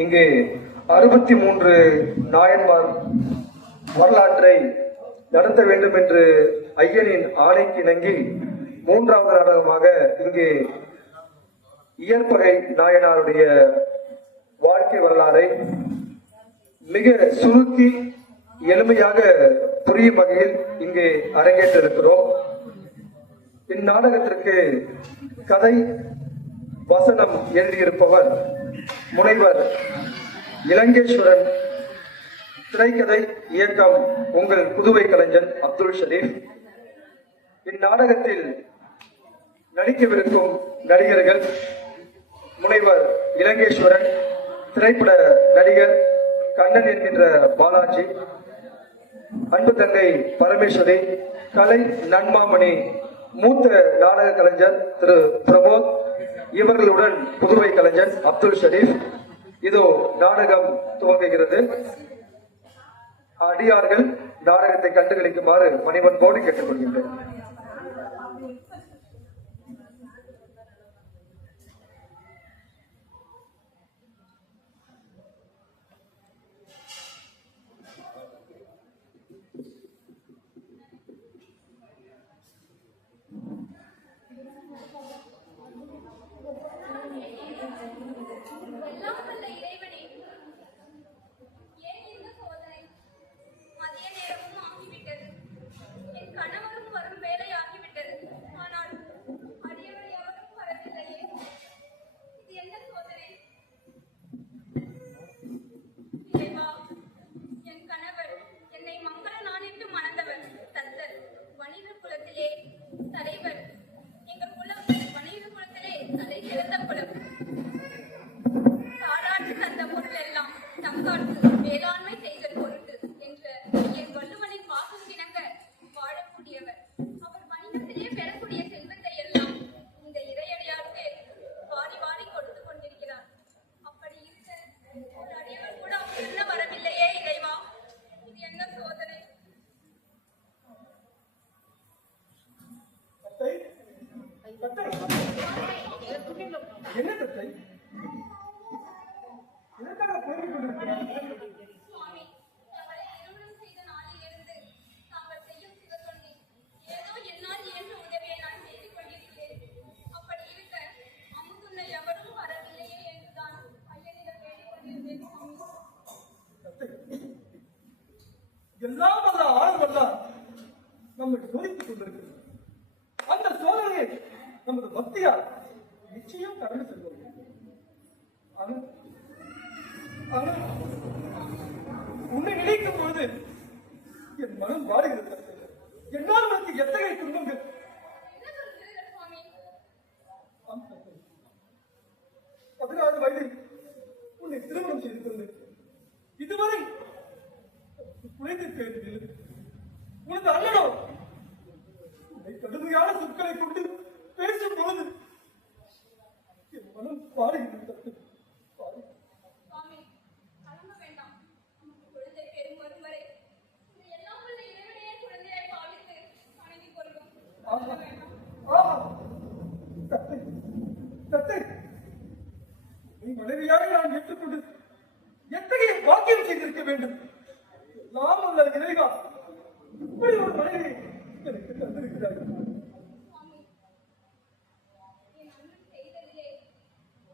இங்கே 63 நாயன்மார் வரலாற்றை நடத்த வேண்டும் என்று ஐயனின் ஆணைக்கு இணங்கி 3வது நாடகமாக இங்கே இயற்பகை நாயனாருடைய வாழ்க்கை வரலாறை மிக சுருக்கி எளிமையாக புரியும் வகையில் இங்கே அரங்கேற்றிருக்கிறோம். இந்நாடகத்திற்கு கதை வசனம் எழுதியிருப்பவர் முனைவர் இலங்கேஸ்வரன். திரைக்கதை இயக்கம் உங்கள் புதுவை கலைஞன் அப்துல் ஷரீப். இந்நாடகத்தில் நடிக்கவிருக்கும் நடிகர்கள் முனைவர் இலங்கேஸ்வரன், திரைப்பட நடிகர் கண்ணன் என்கின்ற பாலாஜி, அன்பு தங்கை பரமேஸ்வரி, கலை நன்மாமணி, மூத்த நாடக கலைஞர் திரு பிரமோத், இவர்களுடன் புதுவை கலைஞர் அப்துல் ஷரீப். இதோ நாடகம் துவங்குகிறது. அடியார்கள் நாடகத்தை கண்டுகளிக்குமாறு பணிவன்போடு கேட்டுக்கொள்கின்றேன். வேளாண்மை செய்தல் பொருட்டு என்ற என் வள்ளுவனின் வாசம் கிணங்க வாழக்கூடியவர். அவர் வணிகத்திலே பெறக்கூடிய செல்வத்தை எல்லாம் இந்த இறையடியாருக்கு வாரி வாரி கொடுத்து கொண்டிருக்கிறார். அப்படி இருக்க ஒரு அடியவர் கூட அவர் என்ன வரவில்லையே இறைவா, இது என்ன சோதனை? என்ன தத்தை? சுவாமி, அவரை திருமணம் செய்த நாளிலிருந்து தாங்கள் செய்யும் சிவத்தொண்டில் ஏதோ என்னால் இயன்ற உதவியை நான் செய்து கொண்டிருக்கிறேன். அப்படி இருக்க அமுதுள்ள எவரும் வரவில்லையே என்றுதான் ஐயனிடம் வேண்டிக் கொண்டிருந்தேன் சுவாமி. எல்லாம் அல்ல ஆழ்வல்லார் நம்மை சோதித்துக் கொண்டிருக்கிறது. அந்த சோதனையை நமது பக்தியால் நிச்சயம் கடந்து செல்வோம். உன்னை நினைக்கும் பொழுது என் மனம் வாடுகிறது. என்னால் உனக்கு எத்தகைய துன்பங்கள்! என்ன சொல்கிறீர்கள் சுவாமி? 16 வயதில் உன்னை திருமணம் செய்து கொண்டு இதுவரை குறைந்திருக்கிறது. உனது அண்ணனோ உன்னை கடுமையான சொற்களை கொண்டு பேசும் பொழுது என் மனம் பாடுகிறது. சுவாமி, கலங்க வேண்டாம். நமக்கு குழந்தை பெறும் வரும் வரை இந்த எல்லாம் உள்ள இறைவனையே குழந்தையை பாவித்து வணங்கிக் கொள்வோம். கலங்க வேண்டாம். தத்தை, தத்தை, நீ மனைவியாக நான் ஏற்றுக்கொண்டு எத்தகைய பாக்கியம் செய்திருக்க வேண்டும். எல்லாம் அல்ல இறைவா, இப்படி ஒரு மனைவி எனக்கு தந்திருக்கிறார்கள். சுவாமி, என் அண்ணன் செய்ததிலே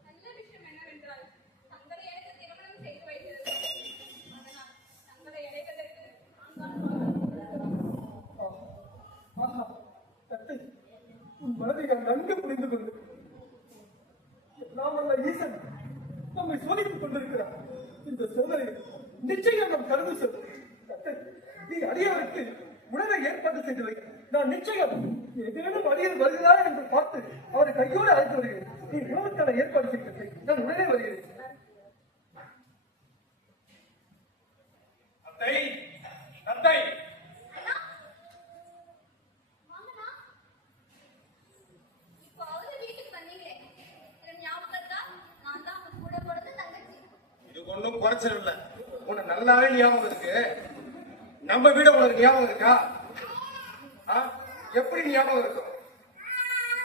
நல்ல விஷயம் என்னவென்றால் தங்களை எனக்கு திருமணம் செய்து வைத்தது. அதனால் தங்களை அடைவதற்கு நான் ஆஹா, தத்தை, உன் மனதை நான் நன்கு புரிந்து கொண்டு எல்லாம் அல்ல ஈசன் நம்மை சோதித்துக் கொண்டிருக்கிறார். இந்த சோதனை நிச்சயம் நம் கடந்து செல்லும். தத்தை, நீ அடியவருக்கு உணவை ஏற்பாடு செய்து வை. நான் நிச்சயம் ஏதேனும் அடியர் வருகிறா என்று பார்த்து அவரை கையோடு அழைத்து வருகிறேன். நீ உணவுக்கான ஏற்பாடு செய்து நான் உடனே வருகிறேன். தத்தை, தத்தை, வாங்கண்ணா. இப்போது வீட்டுக்கு வந்தீங்களே, என் ஞாபகம் இருக்கா? நான் தான் உங்க கூட பிறந்த தங்கச்சி. இது ஒண்ணும் குறைச்சல் இல்ல. உனக்கு நல்லாவே ஞாபகம் இருக்கு. நம்ம வீடு உனக்கு ஞாபகம் இருக்கா? எப்படி ஞாபகம் இருக்கும்?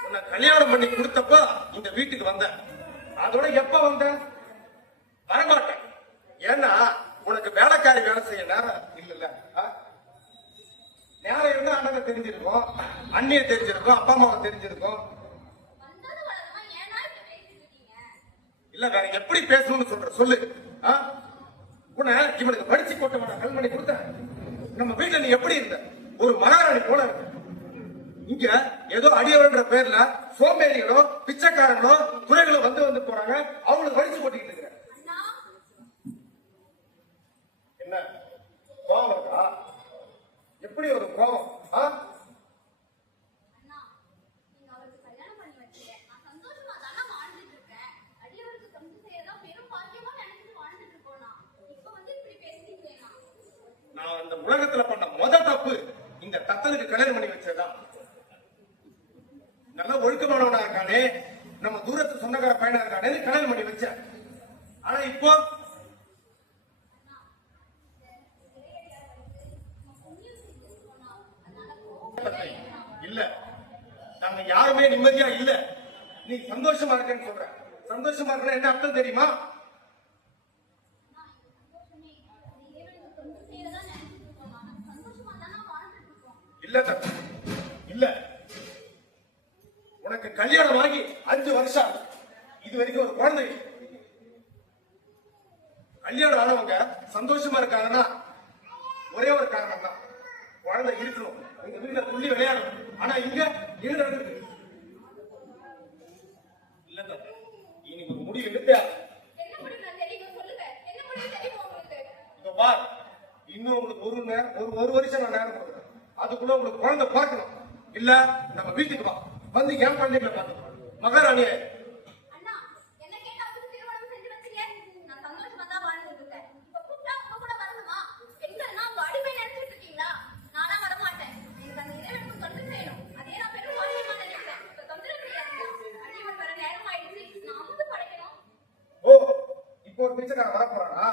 உன்னை கல்யாணம் பண்ணி கொடுத்தப்ப இந்த வீட்டுக்கு வந்த. அதோட எப்ப வந்த? வரமாட்டேன். அண்ணியை தெரிஞ்சிருக்கும், அப்பா அம்மாவை தெரிஞ்சிருக்கும். வந்தது வளருமா ஏன்னா இப்படி பேசிட்டு இருக்கீங்க? இல்ல வேற எப்படி பேசணும்னு சொல்ற சொல்லு. ஆ? உன்னை இவனுக்கு படிச்சு போட்டவன கல்மணி கொடுத்த நம்ம வீட்டுல நீ எப்படி இருந்த? ஒரு மகாராணி போல இருந்த. இங்க ஏதோ அடியவர்ன்ற பேர்ல சோம்பேறிகளோ பிச்சைக்காரங்களோ துறைகளோ வந்து போறாங்க. அவங்களுக்கு படிச்சு போட்டுக்கிட்டு இருக்கிற அண்ணா என்ன கோபம் இருக்கா? எப்படி ஒரு கோபம்? ஆ? அண்ணா நீங்க அவருக்கு கல்யாணம் பண்ணி வச்சீங்க. நான் சந்தோஷமா தானே வாழ்ந்துட்டு இருக்கேன். அடியவருக்கு தொண்டு செய்யறதா பெரும் பாக்கியமா நினைச்சிட்டு வாழ்ந்துட்டு இருக்கோம்னா இப்ப வந்து இப்படி பேசிட்டீங்களேண்ணா. நான் அந்த உலகத்துல பண்ண முத தப்பு இந்த தத்தனுக்கு கல்யாணம் பண்ணி வச்சதுதான். நல்ல ஒழுக்கமானவனா இருக்கானே, நம்ம தூரத்து சொந்தக்கார பையனா இருக்கானே கல்யாணம் பண்ணி வச்சேன். ஆனா இப்போ இல்ல, நாங்க யாருமே நிம்மதியா இல்ல. நீ சந்தோஷமா இருக்கேன்னு சொல்ற. சந்தோஷமா இருக்கா என்ன அர்த்தம் தெரியுமா? இல்ல தம்பி, இல்ல. உனக்கு கல்யாணம் ஆகி 5 வருஷம் ஆகுது. இது வரைக்கும் ஒரு குழந்தை இல்லை. கல்யாணம் ஆனவங்க சந்தோஷமா இருக்காங்கன்னா ஒரே ஒரு காரணம் தான், குழந்தை இருக்கணும், இந்த வீட்டுல துள்ளி விளையாடணும். ஆனா இங்க என்ன நடக்குது? இல்ல தம்பி, இனி ஒரு முடிவு எடுத்தே ஆகணும். என்ன முடிவு நான் தெரியுமா சொல்லுங்க? என்ன முடிவு தெரியுமா உங்களுக்கு? இதோ பார், இன்னும் உங்களுக்கு ஒரு வருஷம் நான் நேரம் கொடுக்குறேன். அதுக்குள்ள உங்களுக்கு குழந்தை பார்க்கணும். இல்ல நம்ம வீட்டுக்கு வா, வந்து என் குழந்தைகளை பார்க்கணும். மகாராணியே, அண்ணா என்ன கேட்டா அவருக்கு திருமணம் செஞ்சு வச்சீங்க. நான் சந்தோஷமா தான் வாழ்ந்துட்டு இருக்கேன். இப்ப கூப்பிட்டா உங்க கூட வரணுமா? பெண்கள்னா உங்க அடிமை நினைச்சிட்டு இருக்கீங்களா? நானா வரமாட்டேன். எனக்கு அந்த இறைவனுக்கு தொண்டு செய்யணும். அதே நான் பெரும் பாக்கியமா நினைக்கிறேன். இப்ப தொந்தரவு செய்யாதீங்க. அடியவன் வர நேரம் ஆயிடுச்சு. நான் அமுது படைக்கணும். ஓ இப்போ ஒரு பிச்சைக்காரன் வர போறானா?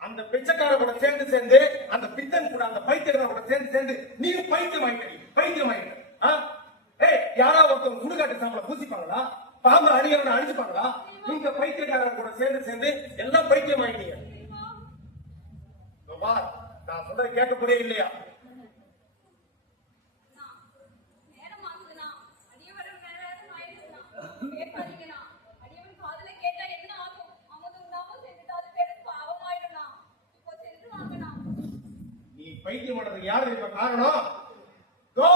அந்த பிச்சைக்காரன் கூட சேர்ந்து அந்த பித்தன் கூட அந்த பைத்தியக்காரன் கூட சேர்ந்து நீ பைத்தியம் ஆயிட்ட. ஏய், யாராவது ஒருத்தவங்க சுடுகாட்டு சாம்பல பூசிப்பாங்களா? பாம்பு அடியவனை அழிச்சுப்பாங்களா? நீங்க பைத்தியக்காரன் கூட சேர்ந்து எல்லாம் பைத்தியம் ஆயிட்டீங்க. இதோ பார், நான் சொல்றதை கேட்கக்கூடிய இல்லையா? நேரம் ஆகுதுண்ணா. அடியவன் வர நேரம் ஆயிடுச்சுண்ணா. கேட்காதீங்கண்ணா. அடியவன் காதுல கேட்டா என்ன ஆகும்? அமுது உண்ணாம செஞ்சுட்டா அது பெரும் பாவமாயிடும்ண்ணா. இப்போ சென்று வாங்கண்ணா. நீ பைத்தியம் பண்றதுக்கு யாரு இப்ப காரணம்? இதோ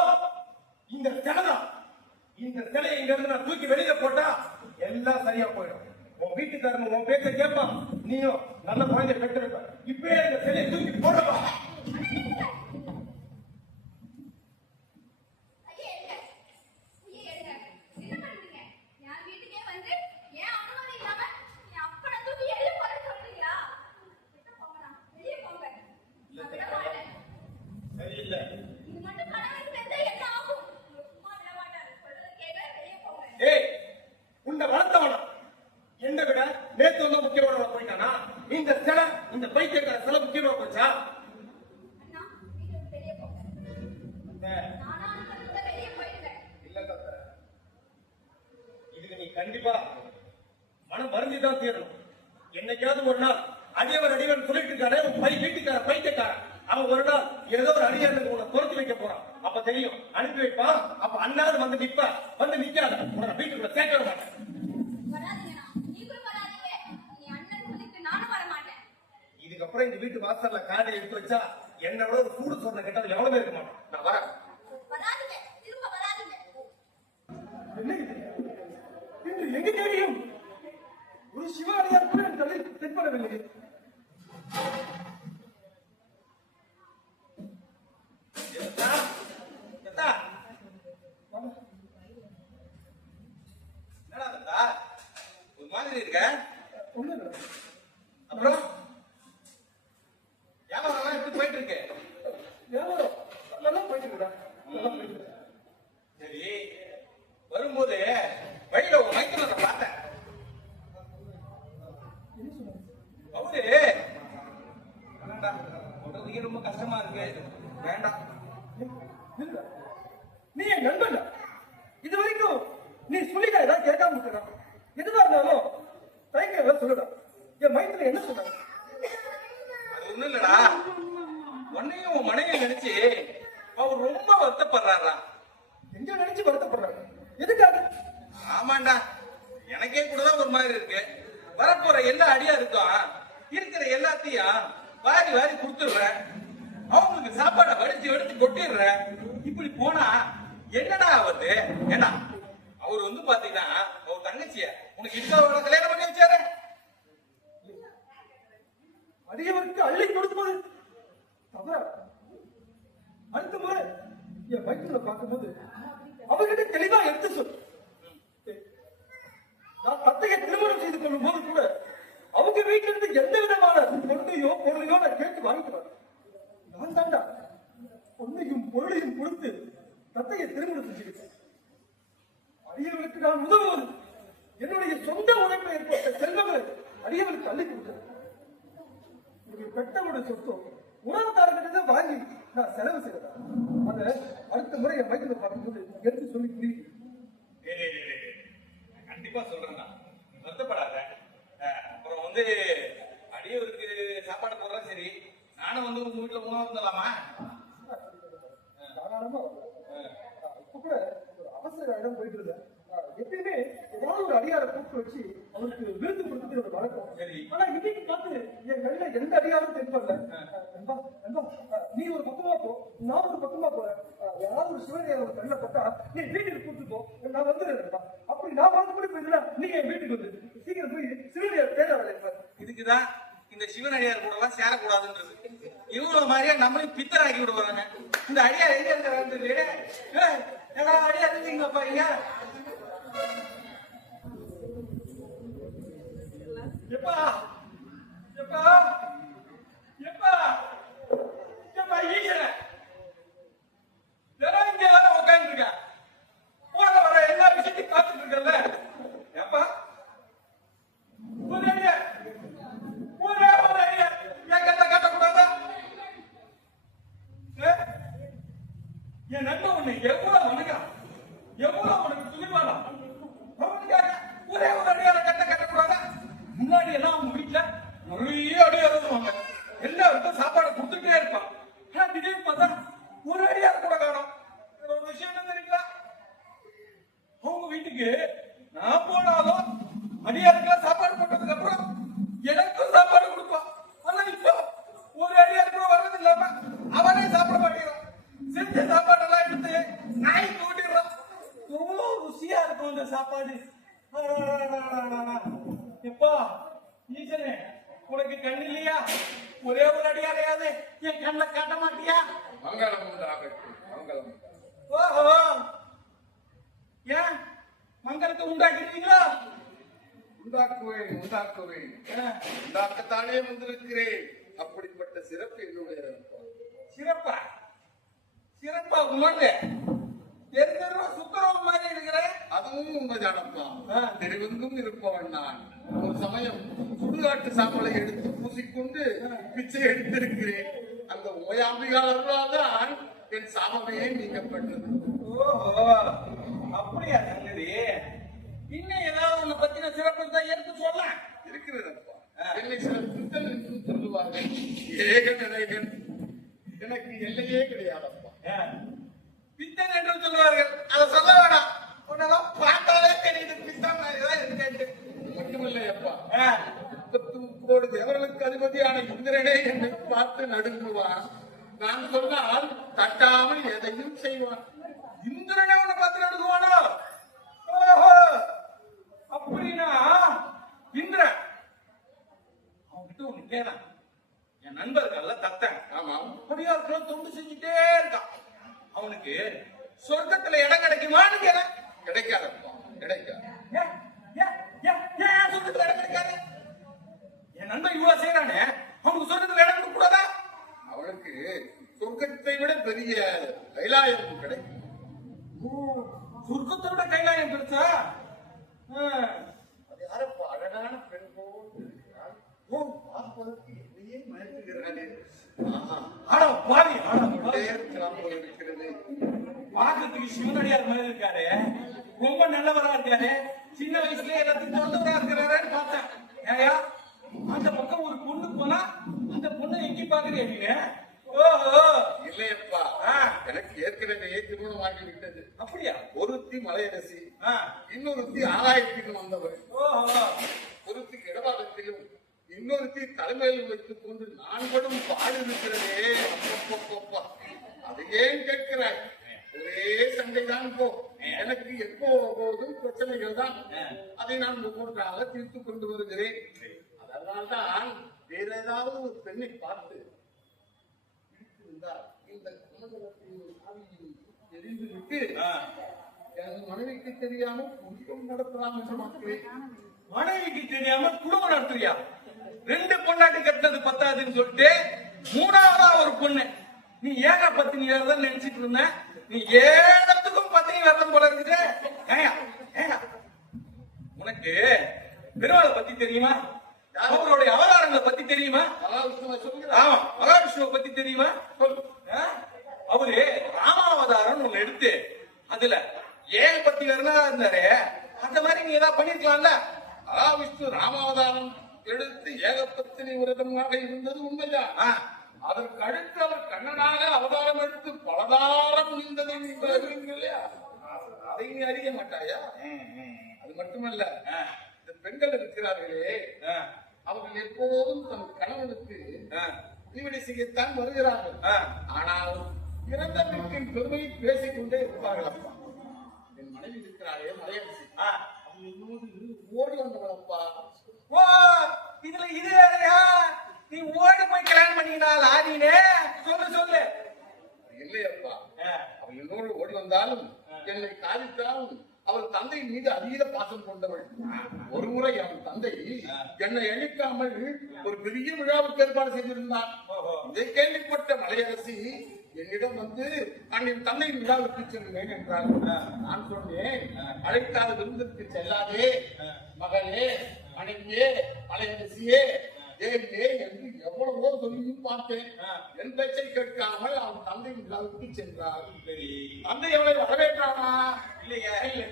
இந்த சிலைதான். இந்த சிலையை இங்க இருந்து நான் தூக்கி வெளியில போட்டா எல்லாம் சரியா போயிடும். உன் வீட்டுக்காரன் உன் பேச்ச கேட்பான், நீயும் நல்ல குழந்தை பெற்றிருப்ப. இப்பயே இந்த சிலையை தூக்கி போடப்பா. ஐயே எடுங்க. என்ன பண்றீங்க? என் வீட்டுக்கே வந்து ஏன் அனுமதி இல்லாம என் அப்பனை தூக்கி எள்ளு போட சொல்றீங்களா? விட்டு போங்கண்ணா. வெளியே போங்க. நான் விட மாட்டேன். சரியில்லை. இது மட்டும் கணவன் தெரிஞ்சா என்ன ஆகும்? சும்மா விட மாட்டாரு. சொல்றதை கேட்க வெளியே போங்க. ஏய், உன்னை வளர்த்தவனா என்னை விட நேத்து வந்து முக்கியமான போயிட்டானா? இந்த சிலை, இந்த பைத்தியக்கார சிலை முக்கியமா போச்சா? அண்ணா வீட்டை விட்டு வெளியே போங்க. நானா அனுமதியோட வெளியே போயிடுவேன். இல்ல தாத்தா, இதுக்கு நீ கண்டிப்பா மனம் வருந்திதான் தீரணும். என்னைக்காவது ஒரு நாள் அடியவன் சொல்லிட்டு இருக்கானே உன் வீட்டுக்கார பைத்தியக்காரன், அவன் ஒரு நாள் ஏதோ ஒரு அடியாருக்கு உன்னை துரத்தி வைக்க போறான். அப்ப தெரியும், அனுப்பி வைப்பான். அப்ப அண்ணாவது வந்து நிக்காத, உன்னை வீட்டுக்குள்ள சேர்க்க மாட்டேன். வராதீங்கண்ணா. நீங்களும் வராதீங்க. நீ அண்ணன் சொல்லிட்டு நானும் வர மாட்டேன். இதுக்கப்புறம் இந்த வீட்டு வாசல்ல காலை எடுத்து வச்சா என்னை விட ஒரு சூடு சொன்ன கேட்டால் எவ்வளவு இருக்க மாட்டேன். நான் வரேன். வராதீங்க. திரும்ப வராதீங்க. என்ன இது? இன்று எங்க தெரியும் ஒரு சிவாலயம் கூட என் தலையில் தென்படவில்லை. எத்தா, எத்தா. என்னடா தத்தா, ஒரு மாதிரி இருக்க? ஒண்ணு இல்லை. அப்புறம் வியாபாரம் எப்படி போயிட்டு இருக்கு? வியாபாரம் நல்லா போயிட்டு இருக்குடா. நல்லா போயிட்டு இருக்கு. சரி, வரும்போது வழியில உன் மைத்துல பார்த்தேன். என்ன சொன்னாங்க? அவரு வேண்டாம், சொல்றதுக்கே ரொம்ப கஷ்டமா இருக்கு. வேண்டாம். இல்ல, நீ என் நண்பன். இது வரைக்கும் நீ சொல்லிட்டா ஏதாவது கேட்காம இருக்கிறா. எதுவா இருந்தாலும் தயங்க சொல்லுடா. என் மைத்துல என்ன சொன்னாங்க? அது ஒண்ணும் இல்லடா, உன்னையும் உன் மனைவியை நினைச்சு அவர் ரொம்ப வருத்தப்படுறாரா. ஒரு மாதிரி இருக்கு. வரப்போற எல்லா அடியா இருக்கும் இருக்கிற எல்லாத்தையும் வாரி வாரி கொடுத்துடுறேன். அவங்களுக்கு சாப்பாடை வடிச்சு வடிச்சு கொட்டிடுறேன். இப்படி போனா என்னடா ஆகுது? ஏன்னா அவர் வந்து பாத்தீங்கன்னா அவர் தங்கச்சிய உனக்கு இன்சாவோட கல்யாணம் பண்ணி வச்சாரு. அடியவருக்கு அள்ளி கொடுப்பது தவறா? அடுத்த முறை என் வயிற்றுல பார்க்கும்போது அவர்கிட்ட தெளிவா எடுத்து சொல். நான் தத்தையை திருமணம் செய்து கொள்ளும் போது கூட அவங்க வீட்டுல இருந்து எந்த விதமான பொண்ணையோ பொருளையோ நான் கேட்டு வாங்கிட்டு நான் தாண்டா பொண்ணையும் பொருளையும் கொடுத்து தத்தையை திருமணம் செஞ்சுக்கிட்டேன். அடியவர்களுக்கு நான் உதவுவது என்னுடைய சொந்த உழைப்பை ஏற்பட்ட செல்வங்களை அடியவர்களுக்கு அள்ளி கொடுத்தேன். ஒரு பெற்றோட சொத்தம் உறவுக்காரர்கிட்ட வாங்கி நான் செலவு செய்யறேன். அத அடுத்த முறை என் வயிற்றுல பார்க்கும்போது எடுத்து சொல்லி புரியுது. கண்டிப்பா சொல்றேன், வருத்தப்படாத. அப்புறம் வந்து அடியவருக்கு சாப்பாடு போடுறா சரி, நானும் வந்து உங்க வீட்டுல உணவு இருந்தலாமா? தாராளமா இப்ப கூட ஒரு அவசர இடம் போயிட்டு இருந்தேன். எப்பயுமே ஏதாவது ஒரு அடியாரை கூப்பிட்டு வச்சு அவருக்கு விருது கொடுத்துட்டு ஒரு வழக்கம். சரி. ஆனா இன்னைக்கு பார்த்து என் கையில எந்த அடியாரும் தென்படல. நண்பா நண்பா, நீ ஒரு பக்கமா போ, நான் ஒரு பக்கமா போறேன். யாராவது ஒரு சிவனையார் ஒரு கண்ணில் பட்டா நீ வீட்டுக்கு கூப்பிட்டு போ, நான் வந்துடுறேன் நண்பா. அப்படி நான் பார்த்து கூட போயிருந்தா நீ என் வீட்டுக்கு வந்து சீக்கிரம் போய் சிவனையார் தேட வேலை. இதுக்குதான் இந்த சிவனடியார் கூட எல்லாம் சேரக்கூடாதுன்றது. இவங்கள மாதிரியா நம்மளையும் பித்தராக்கி விடுவாங்க. இந்த அடியார் எங்க இருந்தது? அடியார் இருந்தீங்கப்பா இங்க. எப்பா எப்பா எப்பா எப்பா ஈசன இங்க உட்கார்ந்து இருக்க. போற வர எல்லா விஷயத்தையும் பார்த்துட்டு இருக்கல. எப்பா ஒரு அடியார் ஒரே ஒரு அடியார் என் கண்ண காட்டக்கூடாதா? என் நண்பன் உன்னை எவ்வளவு வணங்குறான், எவ்வளவு உனக்கு துணிவானா? அவனுக்காக ஒரே ஒரு அடியார கண்ண காட்டக்கூடாதா? முன்னாடி எல்லாம் அவங்க வீட்டுல நிறைய அடியார் வருவாங்க, எல்லாருக்கும் சாப்பாடு கொடுத்துட்டே இருப்பான். திடீர்னு பார்த்தா ஒரு அடியார் கூட காணும். ஒரு விஷயம் என்ன தெரியுங்களா? அவங்க வீட்டுக்கு நான் போனாலும் அடியாருக்கெல்லாம் சாப்பாடு போட்டதுக்கு அப்புறம் எனக்கும் சாப்பாடு கொடுப்பான். ஆனா இப்போ ஒரு அடியார் கூட வர்றது இல்லாம அவனே சாப்பிட மாட்டேங்கிறான். செஞ்ச சாப்பாடெல்லாம் எடுத்து நாய்க்கு ஊட்டிடுறான். எவ்வளவு ருசியா இருக்கும் அந்த சாப்பாடு. எப்பா ஈசனே, உனக்கு கண் இல்லையா? ஒரே ஒரு அடியாரையாவது என் கண்ணை காட்ட மாட்டியா? மங்களம் உண்டாகட்டும், மங்களம். ஓஹோ, ஏன் மங்களத்தை உண்டாக்கிட்டீங்களா? உண்டாக்குவேன் உண்டாக்குவேன், உண்டாக்கத்தானே வந்திருக்கிறேன். அப்படிப்பட்ட சிறப்பு என்னுடைய சிறப்பா சிறப்பா உணர்ந்து தெரிஞ்ச சுத்தரவு மாதிரி இருக்கிறேன். அதுவும் உண்மைதானப்பா. தெருவெங்கும் இருப்பவன் நான். ஒரு சமயம் சுடுகாட்டு சாம்பலை எடுத்து பூசிக்கொண்டு பிச்சை எடுத்திருக்கிறேன். அந்த ஓயாம்பிகால் அருளால்தான் என் சாபமே நீக்கப்பட்டது. ஓஹோ, அப்படியா சங்கதி? இன்னும் ஏதாவது உன்னை பத்தின சிறப்பு தான் எடுத்து சொல்ல இருக்கிறதப்பா. என்னை சில புத்தன் என்று சொல்லுவார்கள். ஏகன் இறைகன், எனக்கு எல்லையே கிடையாதப்பா. பித்தன் என்று சொல்லுவார்கள், அதை சொல்ல வேணாம். உன்னெல்லாம் பார்த்தாலே தெரியுது பித்தன் மாதிரிதான் இருக்கேன். மட்டுமில்லையப்பா, 33 கோடி தேவர்களுக்கு அதிபதியான இந்திரனே என்னை பார்த்து நடுங்குவான். நான் சொன்னால் தட்டாமல் எதையும் செய்வான். இந்திரனே உன்னை பார்த்து நடுங்குவானோ? ஓஹோ, அப்படின்னா இந்திரன் அவன்கிட்ட ஒண்ணு கேளான். என் நண்பர்கள்ல தத்தன், ஆமா, அப்படியாருக்கெல்லாம் தொண்டு செஞ்சுட்டே இருக்கான். அவனுக்கு சொர்க்கத்துல இடம் கிடைக்குமான்னு கேள. கிடைக்காதப்பா, கிடைக்காது. ஏன் சொர்க்கத்துல இடம் கிடைக்காது? என் நண்பன் இவ்வளவு செய்யறானே, அவனுக்கு சொர்க்கத்துல இடம் கொடுக்க கூடாதா? அவனுக்கு சொர்க்கத்தை விட பெரிய கைலாயம் கிடைக்கும். சொர்க்கத்தை விட கைலாயம் பெருசா? அது யாரப்பா அழகான பெண் போல் இருக்கிறாள். ஓ, பார்ப்பதற்கு என்னையே மயக்குகிறானே. ஆடா பாவி, ஆடா கிராமம் இருக்கிறது. பார்க்கறதுக்கு சிவனடியார் மாதிரி இருக்காரு, ரொம்ப நல்லவரா இருக்காரு, சின்ன வயசுலயே எல்லாத்துக்கும் சொந்தவரா இருக்கிறாருன்னு பார்த்தேன். ஏயா அந்த பக்கம் ஒரு பொண்ணு போனா அந்த பொண்ணை எங்கி பாக்குறியா நீங்க? ஓஹோ, இல்லையப்பா, ஆ. எனக்கு ஏற்கனவே திருமணம் ஆகிவிட்டது. அப்படியா? ஒருத்தி மலையரசி, ஆ. இன்னொருத்தி ஆகாயத்தில் வந்தவர். ஓஹோ. ஒருத்தி இடபாகத்திலும் இன்னொருத்தி தலைமையில் வைத்துக் கொண்டு நான் படும் பாடு இருக்கிறதே. அப்பப்பப்பப்பா. அது ஏன் கேட்கிறாய்? ஒரே சண்டைதான் போ. எனக்கு எப்போதும் பிரச்சனைகள் தான். அதை நான் ஒவ்வொன்றாக தீர்த்து கொண்டு வருகிறேன். அதனால்தான் வேற ஏதாவது ஒரு பெண்ணை பார்த்து பிடித்திருந்தால் இந்த கமண்டலத்தின் ஆவியை எரிந்து விட்டு ஆ. என் மனைவிக்கு தெரியாமல் குடும்பம் நடத்தலாம் என்று பார்க்கிறேன். மனைவிக்கு தெரியாம குடும்பம் நடத்துறியா? 2 பொண்டாட்டி கட்டினது பத்தாதுன்னு சொல்லிட்டு 3ஆவதா ஒரு பொண்ணு. நீ ஏக பத்தினி வேறதான் நினைச்சிட்டு இருந்த. நீ 7த்துக்கும் பத்தினி வரலாம் போல இருக்குது. ஏயா ஏயா உனக்கு பெருமாளை பத்தி தெரியுமா? அவருடைய அவதாரங்களை பத்தி தெரியுமா? மகாவிஷ்ணுவை சொல்கிறேன். ஆமா, மகாவிஷ்ணுவை பத்தி தெரியுமா? ஆ? அவரு ராமாவதாரம் ஒண்ணு எடுத்து அதுல ஏக பத்தி வரனா இருந்தாரு. அந்த மாதிரி நீ ஏதாவது பண்ணிருக்கலாம்ல? மகாவிஷ்ணு ராமாவதாரம் எடுத்து ஏகப்பத்தினி விரதமாக இருந்தது உண்மைதான். ஆ. அதற்கு அடுத்து அவர் கண்ணனாக அவதாரம் எடுத்து பலதாரம் நீந்ததை நீங்கள் அறிவீர்கள் இல்லையா? அதை நீ அறிய மாட்டாயா? அது மட்டுமல்ல, ஆ. இந்த பெண்கள் இருக்கிறார்களே, ஆ. அவர்கள் எப்போதும் தன் கணவனுக்கு ஆ. தீவினை செய்யத்தான் வருகிறார்கள். ஆ. ஆனால் இறந்த வீட்டின் பெருமையை பேசிக் கொண்டே இருப்பார்கள். அப்பா, என் மனைவி இருக்கிறாளே மலையரசி, ஆ. அவள் என்னோடு ஓடி வந்தவளப்பா. ஓ, இதுல இது வேறயா? நீ ஓடி போய் கல்யாணம் பண்ணிக்கினால ஆதினே? சொல்லு சொல்லு. இல்லையப்பா, ஆ. அவள் என்னோடு ஓடி வந்தாலும் என்னை காதித்தாலும் அவள் தந்தையின் மீது அதீத பாசம் கொண்டவள். ஒரு முறை அவன் தந்தை என்னை அழிக்காமல் ஒரு பெரிய விழாவுக்கு ஏற்பாடு செய்திருந்தான். ஓஹோ. இதை கேள்விப்பட்ட மலையரசி என்னிடம் வந்து நான் என் தந்தையின் விழாவுக்கு செல்வேன் என்றார். நான் சொன்னேன், அழைக்காத விருந்திற்கு செல்லாதே மகளே, மனைவியே, மலையரசியே, தேவியே என்று எவ்வளவோ சொல்லியும் பார்த்தேன். என் பேச்சை கேட்காமல் அவன் தந்தையின் விழாவுக்கு சென்றார். சரி. தந்தை அவளை வரவேற்றானா? இல்லையா? இல்லை.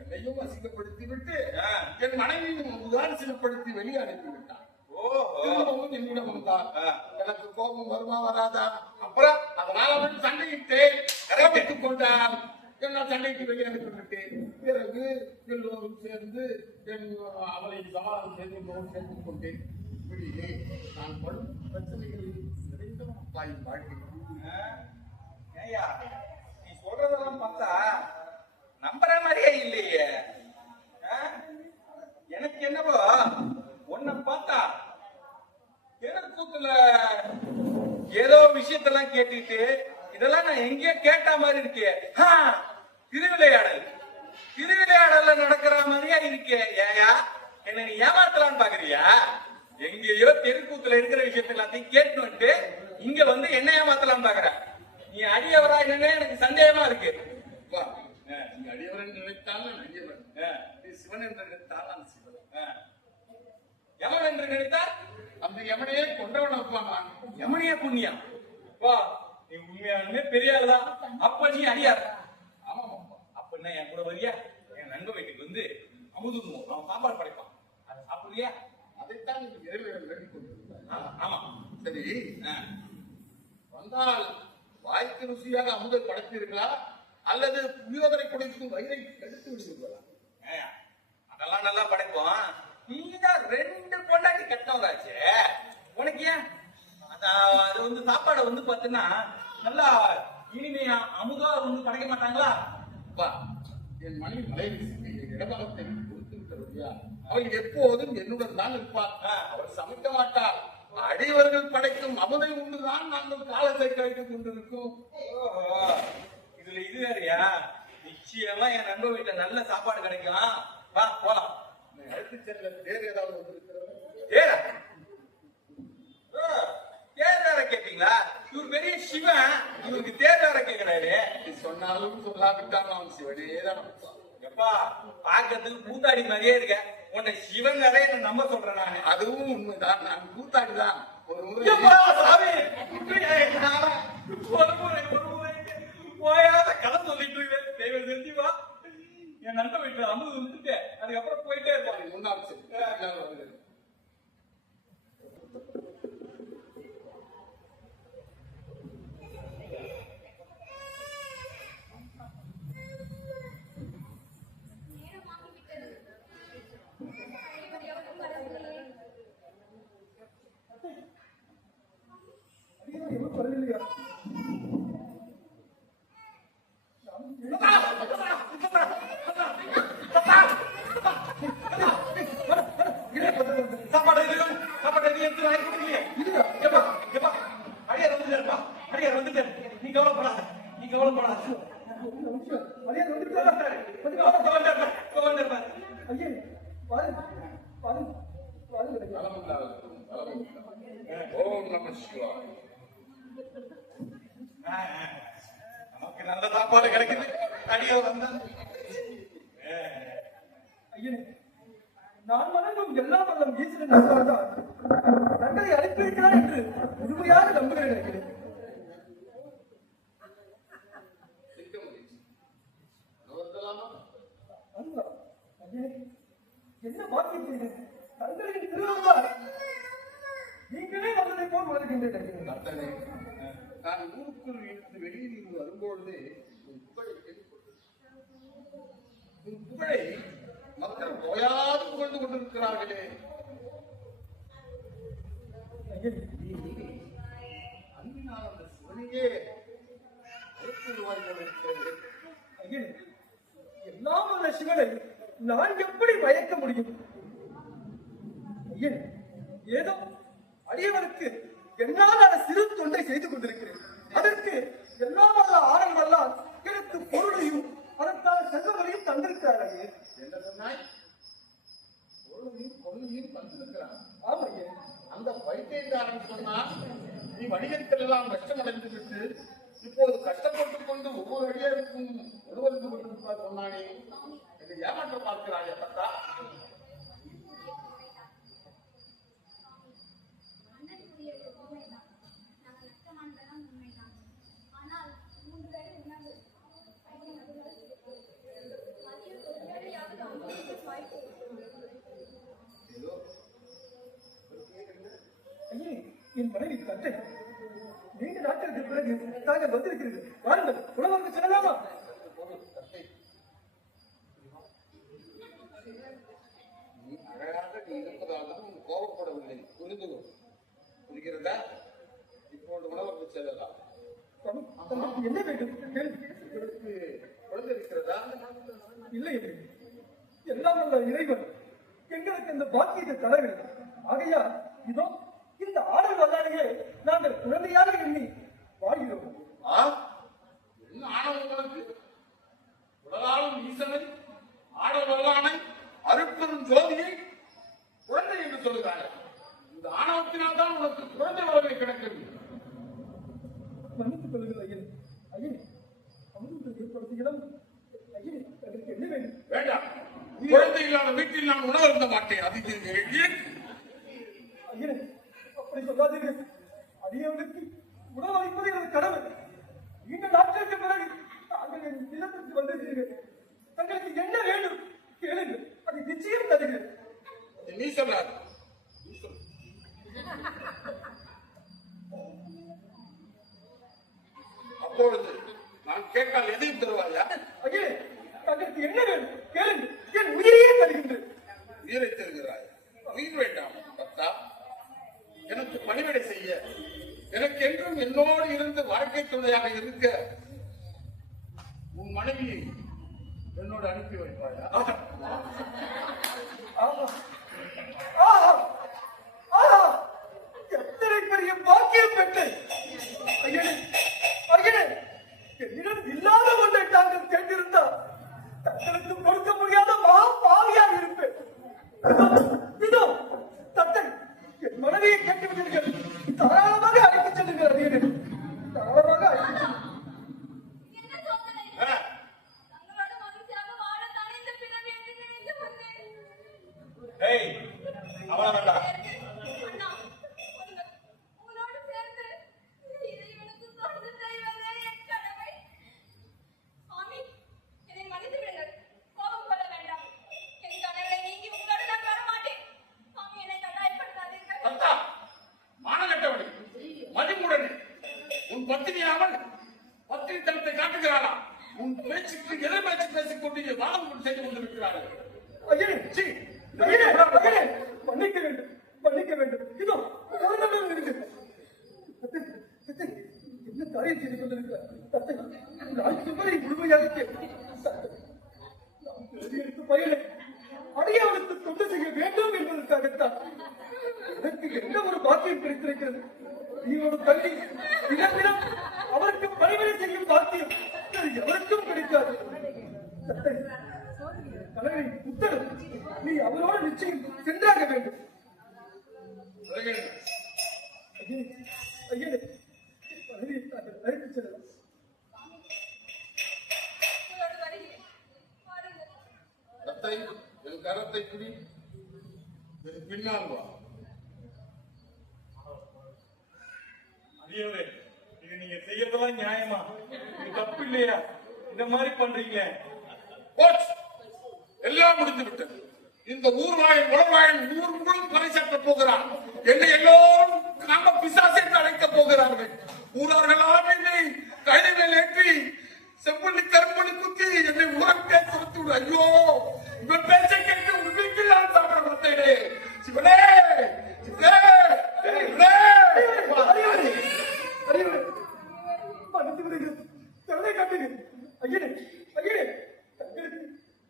என்னையும் அசிங்கப்படுத்தி விட்டு ஆ. என் மனைவியும் உதாரணப்படுத்தி வெளியே அனுப்பிவிட்டான். ஓஹோ. திரும்பவும் என்னிடம் வந்தார். ஆ. எனக்கு கோபம் வருமா வராதா? அப்புறம் அதனால் அவன் சண்டையிட்டேன், கரைப்பித்துக் கொண்டான். நான் சண்டைக்கு வெளியே அனுப்பிவிட்டேன். பிறகு எல்லோரும் சேர்ந்து அவளை சமாதானம் செய்து சேர்த்துக் கொண்டேன். இப்படியே நான் படும் பிரச்சனைகளில் நிறைந்தவன் தாயின் வாழ்க்கை. ஏய்யா, நீ சொல்றதெல்லாம் பார்த்தா நம்புற மாதிரியே இல்லையே. ஆ? எனக்கு என்னவோ உன்னை பார்த்தா தெருக்கூத்துல ஏதோ விஷயத்தெல்லாம் கேட்டுட்டு இதெல்லாம் நான் எங்கேயோ கேட்ட மாதிரி இருக்கே. திருவிளையாடல் திருவிளையாடல்ல நடக்கிற மாதிரியா இருக்கே. ஏயா, என்ன நீ ஏமாத்தலான்னு பாக்குறியா? எங்கேயோ தெருக்கூத்துல இருக்கிற விஷயத்த எல்லாத்தையும் கேட்டு இங்க வந்து என்ன ஏமாத்தலான்னு பாக்குற. நீ அடியவரா என்னன்னு எனக்கு சந்தேகமா இருக்கு. அப்பா, நீ அடியவன் என்று நினைத்தால் நான் அடியவன், நீ சிவன் என்று நினைத்தால் நான் சிவன். யமன் என்று நினைத்தால் அந்த யமனையே கொன்றவன் அப்பா நான். யமனியா புண்ணியா? வா, நீ உண்மையாலுமே பெரிய ஆளுதான். அப்ப நீ அடியார். ஆமாம் அப்பா. அப்படின்னா என் கூட வரியா? என் நண்பன் வீட்டுக்கு வந்து அமுதுமோ அவன் சாப்பாடு படைப்பான், அதை சாப்பிடுறியா? அதைத்தான் நீங்க இறைவன் வேண்டிக் கொண்டிருந்தார். ஆமா. சரி, ஆ. வந்தால் வாய்க்கு ருசியாக அமுதை படைத்தீர்களா அல்லது புளியோதரை குடைத்து வயிறை எடுத்து விடுவீர்களா? ஏய்யா, அதெல்லாம் நல்லா படைப்போம். நீதான் 2 பொண்டாட்டி கட்டவராச்சே, உனக்கு ஏன் அது வந்து சாப்பாடு வந்து பாத்தீங்கன்னா நல்லா இனிமையா அமுதா வந்து படைக்க மாட்டாங்களா? அப்பா, என் மனைவி மலையரசிக்கு இடபாகத்தை கொடுத்து விட்டபடியா அவள் எப்போதும் என்னுடன் தான் இருப்பார். அவள் சமைக்க மாட்டார். அடிவர்கள் படைக்கும் அமுதை உண்டுதான் நாங்கள் காலத்தை கழித்துக் கொண்டிருக்கோம். ஓஹோ, இதுல இது வேறயா? நிச்சயமா என் நண்பர் வீட்டுல நல்ல சாப்பாடு கிடைக்கும். வா போலாம். அழைத்து செல்ல வேறு ஏதாவது வந்திருக்கிறது? ஏடா, தேர் வேற கேட்டீங்களா? இவர் பெரிய சிவன், இவருக்கு தேர் வேற கேட்கிறாரு. நீ சொன்னாலும் சொல்லாவிட்டாலும் அவன் சிவனே தான். எப்பா, பாக்கிறதுக்கு கூத்தாடி மாதிரியே இருக்க. உன்னை சிவன் வேற என்ன நம்ப சொல்றேன் நானு. அதுவும் உண்மைதான். நான் கூத்தாடிதான். ஒரு முறை எப்பா, சாமி, இப்படியா என்னால? ஒரு முறை போயாத கதை சொல்லிட்டு இருக்கேன். தெய்வம் செஞ்சு வா. என் நண்பன் வீட்டுல அமுது விட்டுட்டு அதுக்கப்புறம் போயிட்டே இருப்பான். முன்னாள் சரி, பின்னால் வருகிறேன். வரவில்லையா? சாப்பாடு எடுத்து வாங்கி கொடுக்கலையே. எப்பா எப்பா அடியார் வந்துட்டேன்ப்பா, அடியார் வந்துட்டேன். நீ கவலைப்படாத, நீ கவலைப்படாத. அடியார் வந்துட்டாரா? கவர்னர் ஐயே, பாருங்க, பாருங்க, பாருங்க. ஓம் நம சிவாய. நமக்கு நல்ல சாப்பாடு கிடைக்குது. அடியார் வந்தா ஐயனே, நான் வணங்கும் எல்லா வல்லம் ஈஸ்வரன் அருளால்தான் தங்களை அனுப்பியிருக்கிறார் என்று முழுமையாக நம்புகிறேன் ஐயனே. அருளா, ஐயனே, என்ன பாக்கியம் செய்தேன்? தங்களின் திருவிழா நீங்களே வந்ததை போல் உணர்கின்றேன் ஐயனே. கர்த்தனே, நான் ஊருக்குள் இருந்து வெளியில் இருந்து வரும்பொழுது உன் புகழை கேள்விப்பட்டேன். உன் புகழை மக்கள் ஓயாது புகழ்ந்து கொண்டிருக்கிறார்களே. ஐயனே, நீ அன்பினால் அந்த சிவனையே அழைத்துடுவாய் போல இருக்கிறது. ஐயனே, எல்லாம் வல்ல சிவனை நான் எப்படி மயக்க முடியும்? ஐயனே, ஏதோ அடியவனுக்கு என்னால் அந்த சிறு தொண்டை செய்து கொண்டிருக்கிறேன். அதற்கு எல்லாம் வல்ல ஆடல் வல்லால் எனக்கு பொருளையும் அதற்கான செல்வங்களையும் தந்திருக்கிறார் ஐயே. என்ன சொன்னாய்? பொருளையும் தந்திருக்கிறான். ஆமா ஐயே. அந்த பைத்தியக்காரன் சொன்னான், நீ வணிகத்தில் எல்லாம் கஷ்டமடைந்து விட்டு இப்போது கஷ்டப்பட்டுக் கொண்டு ஒவ்வொரு அடியாருக்கும் உணவருந்து கொண்டிருப்பார் சொன்னானே, என்னை ஏமாற்ற பார்க்கிறாய் அப்பத்தா? அண்ணனுக்குரியது உண்மைதான். நாங்கள் நஷ்டமானதெல்லாம் உண்மைதான். ஆனால் 3 வேளை உணவு மதியம் ஒரு வேளையாவது அவங்களுக்கு வாய்ப்பு. ஏதோ ஐயே, என் மனைவி தந்தை நீண்ட நாட்களுக்கு பிறகு தாங்கள் வந்திருக்கிறது. வாருங்கள், உணவுக்கு செல்லலாமா? நீ அழகாக நீ இருப்பதாகவும் உன் கோபப்படவில்லை. புரிகிறதா? இப்போது உணவுக்கு செல்லலாம். சுவாமி, தங்களுக்கு என்ன வேண்டும்? கேளுங்க. உங்களுக்கு குழந்தை இருக்கிறதா? இல்லை இல்லை, எல்லாம் வல்ல இறைவன் எங்களுக்கு இந்த பாக்கியத்தை தர வேண்டும். ஆகையா இதோ இந்த ஆடல் வல்லாரையே நாங்கள் குழந்தையாக எண்ணி வாழ்கிறோம். ஆ? என்ன ஆணவம் உங்களுக்கு? உலகாலும் ஈசனை, ஆடல் வல்லானை, அருட்பெரும் ஜோதியை குழந்தை என்று சொல்லுகிறாங்க. இந்த ஆணவத்தினால் தான் உனக்கு குழந்தை வரவே கிடக்கிறது. மன்னித்துக் கொள்ளுங்கள் ஐயன். ஐயன், அமுதத்தை ஏற்படுத்துகிறோம். ஐயன், அதற்கு என்ன வேண்டும்? வேண்டாம். குழந்தை இல்லாத வீட்டில் நான் உணவு இருந்த மாட்டேன். அது ஏன்? ஐயனே, அப்படி சொல்லாதீர்கள். அடியவனுக்கு உணவளிப்பது எனது கடமை. நீண்ட நாட்களுக்கு பிறகு தாங்கள் என் இல்லத்திற்கு வந்திருக்கிறீர்கள். தங்களுக்கு என்ன வேண்டும் கேளுங்கள், அதை நிச்சயம் தருகிறேன். நீ சொல்லாது. நீ சொல். அப்பொழுது நான் கேட்டால் எதையும் தருவாயா? ஐயனே, தங்களுக்கு என்ன வேண்டும் கேளுங்கள், என் உயிரையே தருகின்றேன். உயிரை தருகிறாய். உயிர் வேண்டாம் பத்தா. எனக்கு பணிவிடை செய்ய, எனக்கு என்றும் என்னோடு இருந்து வாழ்க்கை துணையாக இருக்க உன் மனைவியை என்னோடு அனுப்பி வைப்பாயா? ஆஹா, ஆஹா, ஆஹா, எத்தனை பெரிய பாக்கியம் பெற்றேன். ஐயனே, ஐயனே, என்னிடம் இல்லாத ஒன்றை தாங்கள் கேட்டிருந்தால் தங்களுக்கு கொடுக்க முடியாத மகா பாவியாக இருப்பேன். இதோ தத்தை, என் மனைவியை கேட்டுவிட்டீர்கள். தாராளமாக அழைத்துச் செல்லுங்கள் ஐயனே, தாராளமாக அழைத்துச் செல்லுங்கள். என்ன சோதனை? ஆ, தங்களோட மகிழ்ச்சியாக வாழத்தானே இந்த பிறவி என்று நினைத்து வந்தேன். ஏய், அவளை வேண்டாம். அண்ணா, உங்களோடு சேர்ந்து இறைவனுக்கு தொண்டு செய்வதே என் கடமை. சாமி, என்னை மன்னித்து விடுங்கள். கோபம் கொள்ள வேண்டாம். என் கனவை நீங்கி உங்களோடு நான் வரமாட்டேன். சாமி, என்னை கட்டாயப்படுத்தாதீர்கள். பத்தா, மானகட்டவளே, மதிமுடனே, உன் பத்தினியாமல் பத்தினித்தனத்தை காட்டுகிறாளா? உன் பேச்சுக்கு எதிர் பேச்சு பேசிக் கொண்டு இங்கே வாதம் செய்து கொண்டிருக்கிறார்கள். ஐயனே, சீ, ஐயனே, ஐயனே, மன்னிக்க வேண்டும், மன்னிக்க வேண்டும். இதோ ஒரு நிமிடம் இருங்கள். தத்தை, தத்தை, பாக்கியம் கிடைத்திருக்கிறது. நீயோடு தள்ளி தினம் தினம் அவருக்கு பணிவிடை செய்யும் பாக்கியம் வேறு எவருக்கும் கிடைக்காது. தத்தை, தலைவரின் உத்தரவு, நீ அவரோடு நிச்சயம் சென்றாக வேண்டும். வருகிறேன். ஐயனே, ஐயனே, மனைவியை தாங்கள் அழைத்துச் செல்லலாம். உங்களோடு வருகிறேன். வாருங்கள். தத்தை, என் கரத்தை பிடி, என் பின்னால் வா. அடியவரே, இது நீங்க செய்யறதெல்லாம் நியாயமா? இது தப்பு இல்லையா? இந்த மாதிரி பண்றீங்க. போச்சு. எல்லாம் முடிந்து விட்டது. இந்த ஊர்வாயன் உளவாயன் ஊர் முழுவதும் பறைசாற்ற போகிறான். என்னை எல்லோரும் காம பிசாசு என்று அழைக்கப் போகிறார்கள். ஊரார்களாம் என்னை கைது மேல் ஏற்றி செம்புள்ளி கரும்புள்ளி குத்தி என்னை ஊரக்கே கொடுத்து விடு. ஐயோ, இவன் பேச்சை கேட்டு உன் வீட்டில் நான் சாப்பிட மாட்டேனே. சிவனே, சிவனே, சிவனே. அறிவுரை, அறிவுரை, மன்னித்து விடுங்கள். கருணை காட்டுங்கள். ஐயனே, ஐயனே, தங்களுக்கு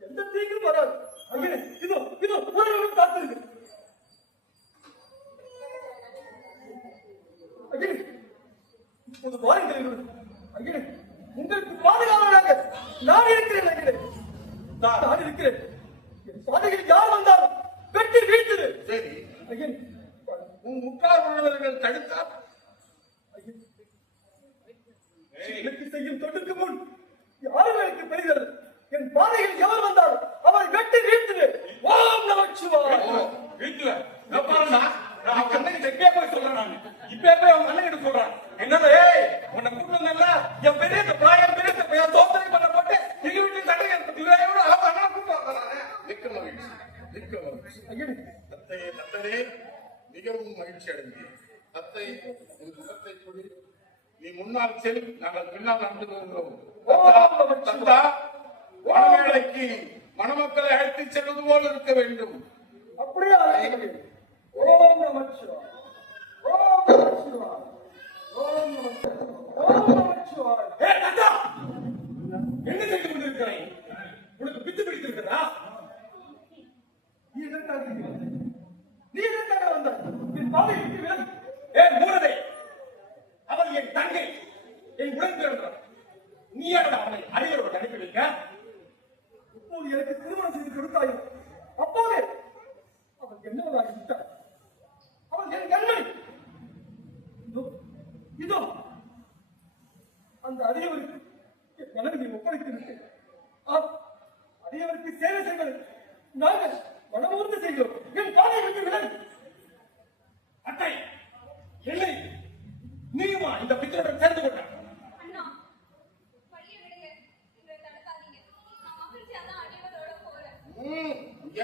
எந்த தீங்கும் வராது. ஐயனே, இதோ இதோ ஒரு நிமிடம் காத்திருங்கள். ஐயனே, இப்போது வாருங்கள் இருவரும். ஐயனே, உங்களுக்கு பாதுகாவலராக நான் இருக்கிறேன். ஐயனே, நான் இருக்கிறேன். என் பாதையில் யார் வந்தாலும் வெட்டி வீழ்த்துது. சரி, ஐயனே, உன் முட்டாள் உள்ளவர்கள் தடுத்தார். ஐயனே, எனக்கு செய்யும் தொண்டுக்கு முன் யாரும் எனக்கு பெறுகிறது. என் பாதையில் எவர் வந்தாலும் அவரை வெட்டி வீழ்த்துது. ஓம் நமச்சிவாய. வீட்டுல நான் பாருண்ணா, நான் அவங்க அண்ணன் செக்கே போய் சொல்றேன். நான் இப்ப போய் அவங்க அண்ணன் கிட்ட சொல்றேன். என்னது, ஏய், உன்னை கூட்டு வந்தேன்ல, என் பெரிய பிராயம் பெரிய என் தோத்தனை பண்ண போட்டு எங்க வீட்டுல தடை இவரையோட அவங்க அண்ணன் கூட்டு வந்தேன். மிக்க மகிழ்ச்சி, மிக்க மகிழ்ச்சி. ஐயனே, தத்தையே மிகவும் மகிழ்ச்சி அடைந்தேன். தத்தை, உன் முகத்தை கொடு. நீ முன்னால் செல், நாங்கள் பின்னால் நடந்து வருகிறோம். தத்தா, வனவேளைக்கு மணமக்களை அழைத்துச் செல்வது போல் இருக்க வேண்டும். அப்படியே அழைக்கிறேன். ஓம் நமச்சிவாய. ஓம் நமச்சிவாய. ஓம் நமச்சிவாய. ஓம் நமச்சிவாய. ஏய் தாத்தா, என்ன செய்து கொண்டிருக்கிறாய்? உனக்கு பித்து பிடித்திருக்கிறதா? நீ எதற்காக இங்கே வந்தாய்? நீ எதற்காக வந்தாய்? என் பாதை விட்டு விலகு. ஏய் மூடனே, அவள் என் தங்கை, என் உடன் பிறந்தவள். நீ யாரா அவனை அடியோடு அனுப்பி வைக்க? இப்போது எனக்கு திருமணம் செய்து கொடுத்தாயோ அப்போதே அவள் என்னவளாகி விட்டாள். அவள் என் கண்மணி. இதோ இதோ அந்த அடியவருக்கு என் மனைவியை ஒப்படைத்து விட்டேன். அடியவருக்கு சேவை செய்வது நாங்கள் மனமூர்ந்து செய்கிறோம். என் பாதை விட்டு விலகு. அத்தை, இல்லை, நீயுமா இந்த பித்தருடன் சேர்ந்து கொண்டாய்? அண்ணா, வழியை விடுங்க. எங்களை தடுக்காதீங்க. நான் மகிழ்ச்சியா தான் அடிவரோட போறேன்.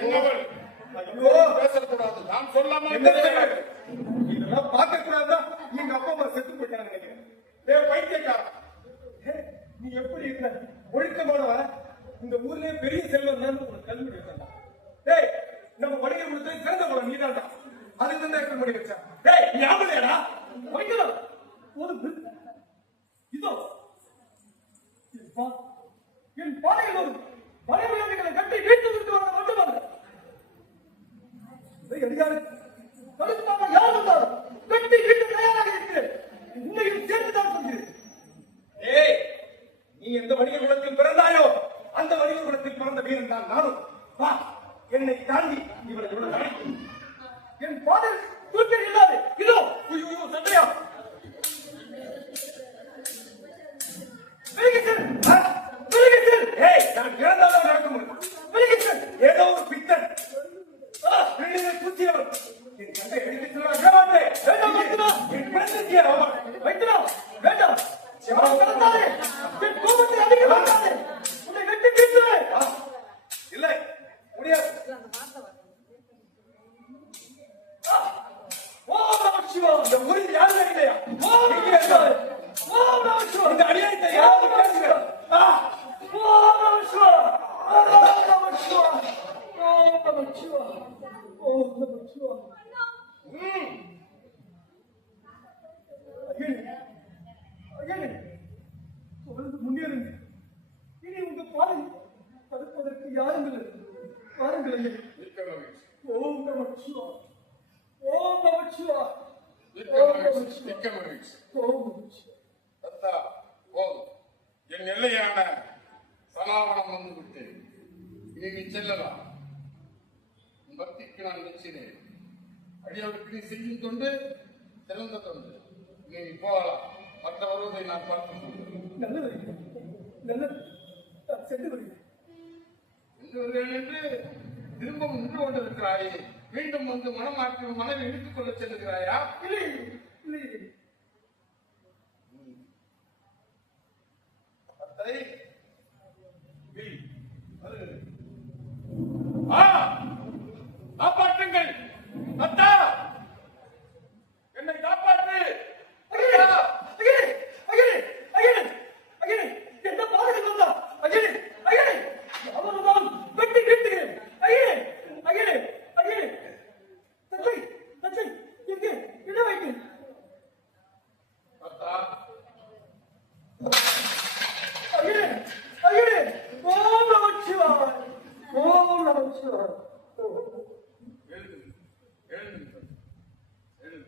என்னவள்? ஐயோ, பேசக்கூடாது. நான் சொல்லாமல் என்ன செய்வது? இதெல்லாம் பார்க்க கூடாதுதான் எங்க அப்பா அம்மா செத்து போயிட்டாங்க நினைக்கிறேன். ஏய் பைத்தியக்காரா, நீ எப்படி இருந்த? ஒழுக்கமானவ, இந்த ஊர்லயே பெரிய செல்வம் தான் உனக்கு கல்வி இருக்காண்டா. டேய், நம்ம வணிகர் கொடுத்த சிறந்த குலம் நீதான்டா. அதுக்கு தான் எப்படி பண்ணி வச்சா? டேய், நீ ஆம்பளையாடா? வைக்கலாம். ஒரு இதோ என் பாதையில் ஒரு வரைவிலங்குகளை கட்டி வீட்டு விட்டு வர மட்டுமல்ல, இதை அடியாரு தடுப்பாக யார் வந்தாலும் கட்டி வீட்டு தயாராக இருக்கிறேன். உன்னையும் சேர்த்துதான் சொல்கிறேன். ஏய், நீ எந்த வணிகர் குலத்தில் பிறந்தாயோ அந்த வணிகர் குலத்தில் பிறந்த வீரன் தான் நானும். வா, என்னை தாண்டி இவரை விட. என் பாதை தூக்கி இல்லாது இதோ ஐயோ சண்டையா? ஏய், நான் இறந்தாலும் நடக்க முடியும். ஏதோ ஒரு பித்தன் பிள்ளையை குத்தியவன் என் தந்தை அடித்து விடமாட்டேன். வேண்டாம் வைத்தினா, என் பிறந்தே அவன் வைத்தினா வேண்டாம். அவன் கடந்தாதே, என் கோபத்தை அதிக மாட்டாதே. உன்னை வெட்டி வீசுவேன். இல்லை, முடியாது. ஓம் நமச்சிவாய. இந்த ஊரில் யாருமே இல்லையா? ஓம் நமச்சிவாய. ஓம் நமச்சிவாய. இந்த அடியாயத்தை யாராவது பேசுங்க. ஓம் நமச்சிவாய. ஓம் நமச்சிவாய. ஓம் நமச்சிவாய. ஓம் நமச்சிவாய. அண்ணா, ஐயனே, ஐயனே, தொடர்ந்து முன்னேறுங்க. இனி உங்க பாதை தடுப்பதற்கு யாரும் இல்லை. வாருங்கள் ஐயனே. மிக்க மகிழ்ச்சி. ஓம் நமச்சிவாய. ஓம் நமச்சிவாய. மிக்க மகிழ்ச்சி. போகும். அத்தா, போதும். என் எல்லையான சனாவனம் வந்து விட்டேன். இனி நீ செல்லலாம். உன் பக்திக்கு நான் மெச்சினேன். அடியவருக்கு நீ செய்யும் தொண்டு சிறந்த தொண்டு. நீ போகலாம். மற்ற வருவதை நான் பார்த்துக் கொள்கிறேன். நல்லது நல்லது, நான் சென்று வருகிறேன். என்று வருகிறேன் என்று திரும்பவும் நின்று கொண்டிருக்கிறாயே. மீண்டும் வந்து மனமாற்றி மனைவி இழுத்துக் கொள்ள செல்லுகிறாயா? இல்லை இல்லை, அத்தை, காப்பாற்றுங்கள் அத்தா, என்னை காப்பாற்று. அகிலே அகிலே அகிலே அகிலே அகிலே, என்ன பாதகம் வந்தா? அகிலே அகிலே, அவர்தான் வெட்டி வீழ்த்துகிறேன். அகிலே அகிலே அகிலே, தச்சை தச்சை, எங்கே இட வைக்கு? அத்தா, அகிலே அகிலே, ஓம் நமச்சிவாய், ஓம் நமச்சிவாய். எழுது, எழுது, எழுது.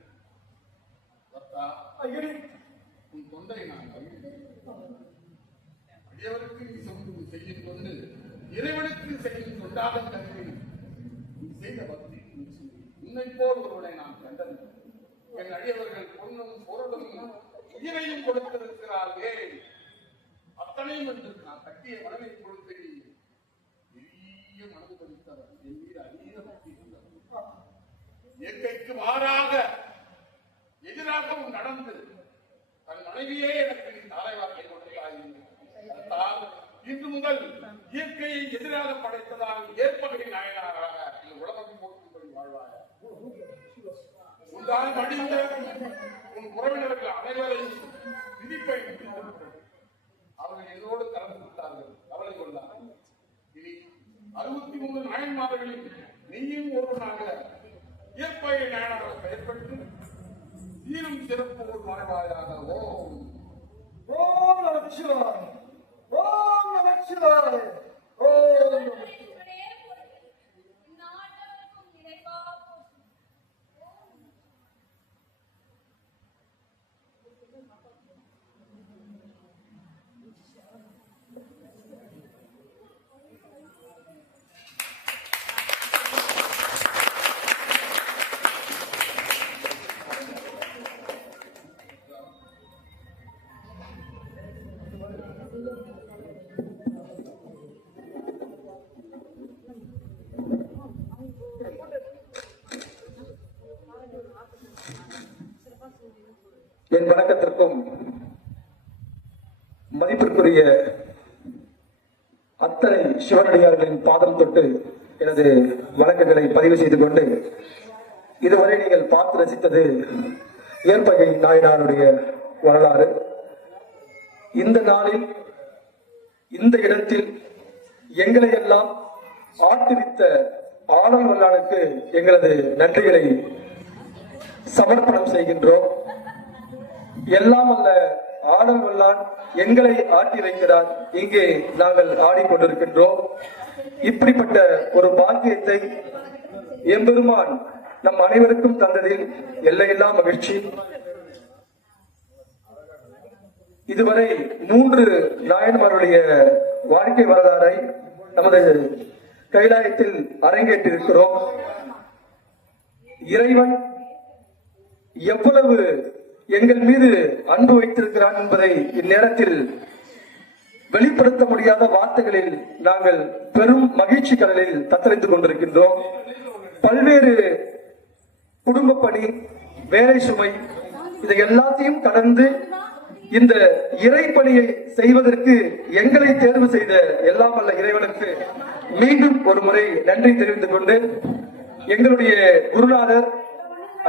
அத்தா, அகிலே உன் தொண்டை நான் அறிவேன். அடியவருக்கு நீ செய்யும் தொண்டு இறைவனுக்கு செய்யும் தொண்டாக கருதி நீ செய்த பக்தி உன்னை போல் ஒருவனை நான் கண்டது. என் அடியவர்கள் பொன்னும் பொருளும் உயிரையும் கொடுத்திருக்கிறார்கள். அத்தனையும் என்று நான் கட்டிய மனதை கொடுத்து பெரிய மனது கொடுத்தவர் என் மீது அதீத பக்தி கொண்டவர். இயற்கைக்கு மாறாக எதிராகவும் நடந்து தன் மனைவியே எனக்கு நீ தாரைவாக்கை கொடுத்தாய். அதனால் இன்று முதல் இயற்கையை எதிராக படைத்ததால் ஏற்பகை நாயனாராக இந்த உலகம் போக்கும்படி வாழ்வாய. உன்னால் மடிந்த உன் உறவினர்கள் அனைவரையும் விதிப்பை முடித்து அவர்கள் என்னோடு கலந்து விட்டார்கள். கவலை கொண்டார்கள். இனி 63 நாயன்மார்களில் நீயும் ஒருவனாக இயற்பகை நாயனாராக பெயர் பெற்று சீரும் சிறப்போடு வாழ்வாயாக. ஓம் ஓம் நமச்சிவாய், ஓம் நமச்சிவாய், ஓம் நமச்சிவாய். ஈஸ்வரே பொருட்டு, நாட்டவர்க்கும் நிறைவாக போற்றும். என் வணக்கத்திற்கும் மதிப்பிற்குரிய அத்தனை சிவனடியார்களின் பாதம் தொட்டு எனது வணக்கங்களை பதிவு செய்து கொண்டு, இதுவரை நீங்கள் பார்த்து ரசித்தது ஏற்பகை நாயனாருடைய வரலாறு. இந்த நாளில் இந்த இடத்தில் எங்களை எல்லாம் ஆட்டுவித்த ஆடல் வல்லானுக்கு எங்களது நன்றிகளை சமர்ப்பணம் செய்கின்றோம். எல்லாம் அல்ல ஆடல் வல்லான் எங்களை ஆட்டி வைக்கிறார். இங்கே நாங்கள் ஆடிக்கொண்டிருக்கின்றோம். இப்படிப்பட்ட ஒரு பாக்கியத்தை எம்பெருமான் நம் அனைவருக்கும் தந்ததில் எல்லையில்லா மகிழ்ச்சி. இதுவரை 3 நாயன்மாருடைய வாழ்க்கை வரலாறை நமது கைலாயத்தில் அரங்கேற்றிருக்கிறோம். இறைவன் எவ்வளவு எங்கள் மீது அன்பு வைத்திருக்கிறான் என்பதை இந்நேரத்தில் வெளிப்படுத்த முடியாத வார்த்தைகளில் நாங்கள் பெரும் மகிழ்ச்சி கடலில் தத்தளித்துக் கொண்டிருக்கின்றோம். பல்வேறு குடும்ப பணி, வேலை சுமை, இதை எல்லாத்தையும் கடந்து இந்த இறைப்பணியை செய்வதற்கு எங்களை தேர்வு செய்த எல்லாம் வல்ல இறைவனுக்கு மீண்டும் ஒரு முறை நன்றி தெரிவித்துக் கொண்டு, எங்களுடைய குருநாதர்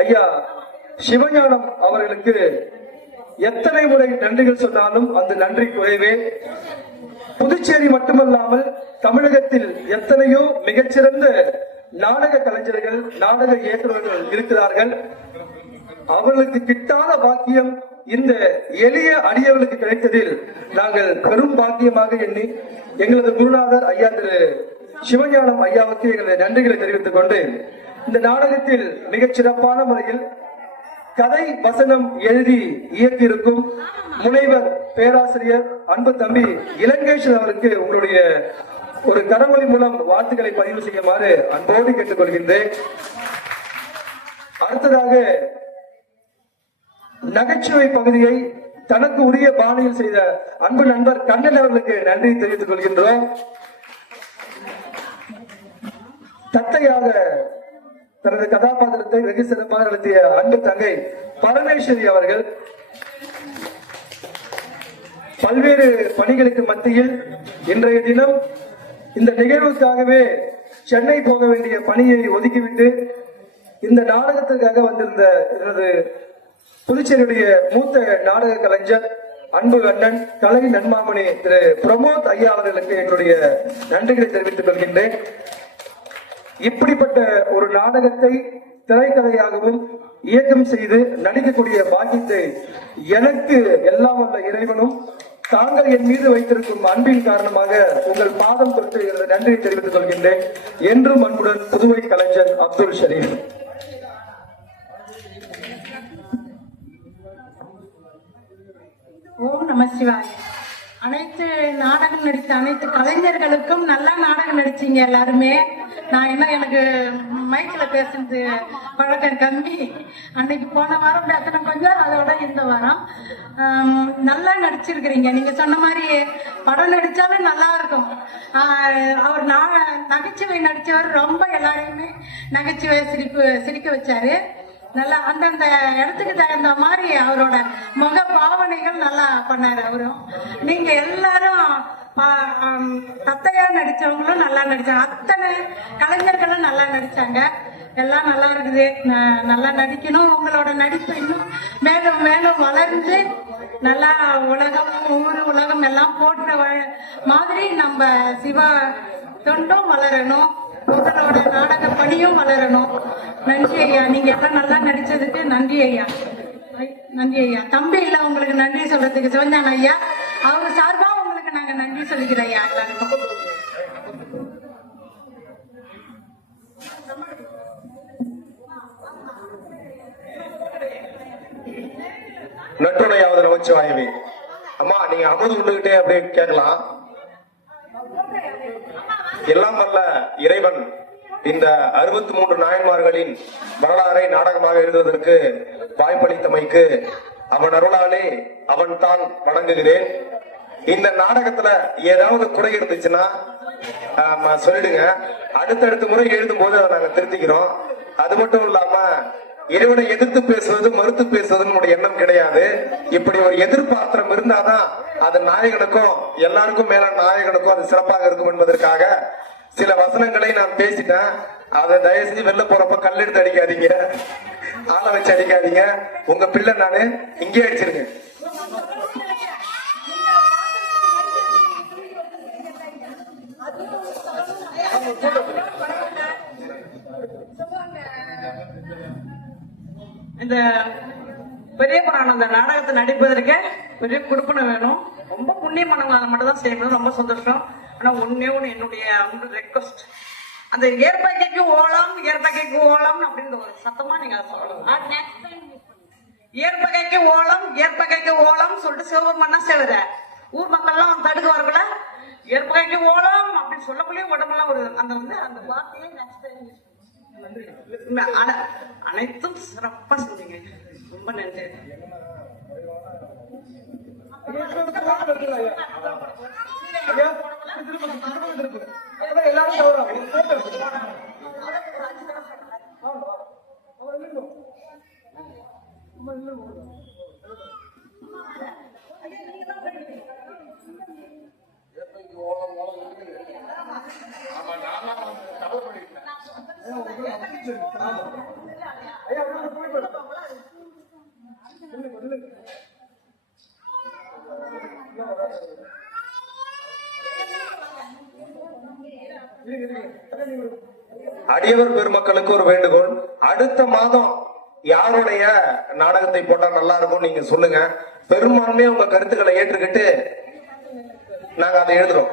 ஐயா சிவஞானம் அவர்களுக்கு எத்தனை முறை நன்றிகள் சொன்னாலும் அந்த நன்றி குறைவே. புதுச்சேரி மட்டுமல்லாமல் தமிழகத்தில் எத்தனையோ மிகச்சிறந்த நாடக கலைஞர்கள், நாடக இயக்குநர்கள் இருக்கிறார்கள். அவர்களுக்கு கிட்டாத பாக்கியம் இந்த எளிய அடியவர்களுக்கு கிடைத்ததில் நாங்கள் பெரும் பாக்கியமாக எண்ணி எங்களது குருநாதர் ஐயா திரு சிவஞானம் ஐயாவுக்கு எங்களது நன்றிகளை தெரிவித்துக் கொண்டு, இந்த நாடகத்தில் மிகச் சிறப்பான முறையில் கதை வசனம் எழுதி இயக்கியிருக்கும் முனைவர் பேராசிரியர் அன்பு தம்பி இலங்கேஷன் அவருக்கு உங்களுடைய ஒரு கரமொழி மூலம் வாழ்த்துக்களை பதிவு செய்யுமாறு அன்போடு கேட்டுக்கொள்கின்றேன். அடுத்ததாக நகைச்சுவை பகுதியை தனக்கு உரிய பாணியில் செய்த அன்பு நண்பர் கண்ணன் அவர்களுக்கு நன்றி தெரிவித்துக் கொள்கின்றோம். தத்தையாக தனது கதாபாத்திரத்தை வெகு சிறப்பாக நடத்திய அன்பு தங்கை பரமேஸ்வரி அவர்கள் பல்வேறு பணிகளுக்கு மத்தியில் இன்றைய தினம் இந்த நிகழ்வுக்காகவே சென்னை போக வேண்டிய பணியை ஒதுக்கிவிட்டு இந்த நாடகத்திற்காக வந்திருந்த எனது புதுச்சேரியுடைய மூத்த நாடக கலைஞர் அன்பு அண்ணன் கலை நன்மாமணி திரு பிரமோத் ஐயா அவர்களுக்கு என்னுடைய நன்றிகளை தெரிவித்துக் கொள்கின்றேன். இப்படிப்பட்ட ஒரு நாடகத்தை திரைக்கதையாகவும் இயக்கம் செய்து நடிக்கக்கூடிய பாக்கியத்தை எனக்கு எல்லாம் வல்ல இறைவனும் தாங்கள் என் மீது வைத்திருக்கும் அன்பின் காரணமாக உங்கள் பாதம் தொட்டு எனது நன்றியை தெரிவித்துக் கொள்கின்றேன். என்றும் அன்புடன் புதுவை கலைஞர் அப்துல் ஷரீப். ஓம் நம சிவாய. அனைத்து நாடகம் நடித்த அனைத்து கலைஞர்களுக்கும் நல்லா நாடகம் நடிச்சீங்க எல்லாருமே. நான் என்ன எனக்கு மைக்ல பேசுறது பழக்கம் கம்மி. அன்னைக்கு போன வாரம் பேசின கொஞ்சம், அதோட இந்த வாரம் நல்லா நடிச்சிருக்கிறீங்க. நீங்க சொன்ன மாதிரி படம் நடிச்சாலும் நல்லா இருக்கும். அவர் நகைச்சுவை நடிச்சவர் ரொம்ப எல்லாரையுமே நகைச்சுவை சிரிக்க வச்சாரு. நல்லா அந்தந்த இடத்துக்கு தகுந்த மாதிரி அவரோட முக பாவனைகள் நல்லா பண்ணாரு அவரும். நீங்க எல்லாரும் தத்தையா நடிச்சவங்களும் நல்லா நடிச்சாங்க. அத்தனை கலைஞர்களும் நல்லா நடிச்சாங்க. எல்லாம் நல்லா இருக்குது. நல்லா நடிக்கணும். உங்களோட நடிப்பு இன்னும் மேலும் மேலும் வளர்ந்து நல்லா உலகம் ஊர் உலகம் எல்லாம் போற்ற மாதிரி நம்ம சிவா தொண்டும் வளரணும். உங்களோட நாடக பணியும் வளரணும். நன்றி ஐயா. நீங்க எல்லாம் நல்லா நடிச்சதுக்கு நன்றி ஐயா. நன்றி ஐயா. தம்பி இல்ல உங்களுக்கு நன்றி சொல்றதுக்கு சிவஞான ஐயா, அவரு சார்பா உங்களுக்கு நாங்க நன்றி சொல்லிக்கிறோம் ஐயா எல்லாருக்கும். நட்டுணையாவது நமச்சிவாயவே. அம்மா நீங்க அமுது உண்டுகிட்டே அப்படியே கேட்கலாம். எல்லாம் வல்ல இறைவன் இந்த 63 நாயன்மார்களின் வரலாறை நாடகமாக எழுதுவதற்கு வாய்ப்பளித்தமைக்கு அவன் அருளாலே அவன் தான் வணங்குகிறேன். இந்த நாடகத்துல ஏதாவது குறை இருந்துச்சுன்னா சொல்லிடுங்க. அடுத்தடுத்த முறை எழுதும் போது அதை நாங்க திருத்திக்கிறோம். அது மட்டும் இல்லாம இறைவனை எதிர்த்து பேசுவது மறுத்து பேசுவது நம்முடைய எண்ணம் கிடையாது. இப்படி ஒரு எதிர்பார்த்தம் இருந்தாதான் அது நாயகனுக்கும் எல்லாருக்கும் மேல நாயகனுக்கும் அது சிறப்பாக இருக்கும் என்பதற்காக சில வசனங்களை நான் பேசிட்டேன். அதை தயவு செஞ்சு வெளில போறப்ப கல் எடுத்து அடிக்காதீங்க, ஆளை வச்சு அடிக்காதீங்க. உங்க பிள்ளை நானு இங்கே அடிச்சிருங்க. இந்த பெரிய புராணம் அந்த நாடகத்தை நடிப்பதற்கு பெரிய குடுப்பனை வேணும். ரொம்ப புண்ணியம் பண்ணவங்க அதை மட்டும் தான் செய்யணும். ரொம்ப சந்தோஷம். ஆனா ஒன்னே ஒண்ணு என்னுடைய ரெக்வஸ்ட், அந்த ஏற்பகைக்கு ஓலம் ஏற்பகைக்கு ஓலம் அப்படின்னு ஒரு சத்தமா நீங்க சொல்லணும். ஏற்பகைக்கு ஓலம் ஏற்பகைக்கு ஓலம் சொல்லிட்டு சிவபெருமான் சேவர ஊர் மக்கள்லாம் தடுக்குவார்கள. ஏற்பகைக்கு ஓலம் அப்படின்னு சொல்லக்குள்ளே உடம்பெல்லாம் ஒரு அந்த வந்து அந்த வார்த்தையே அனைத்தும் சிறப்பா செஞ்சீங்க. ரொம்ப நன்றி. அடியவர் பெருமக்களுக்கு ஒரு வேண்டுகோள். அடுத்த மாதம் யாருடைய நாடகத்தை போட்டா நல்லா இருக்கும் நீங்க சொல்லுங்க. பெரும்பான்மையா உங்க கருத்துக்களை ஏற்றுக்கிட்டு நாங்க அதை எழுதுறோம்.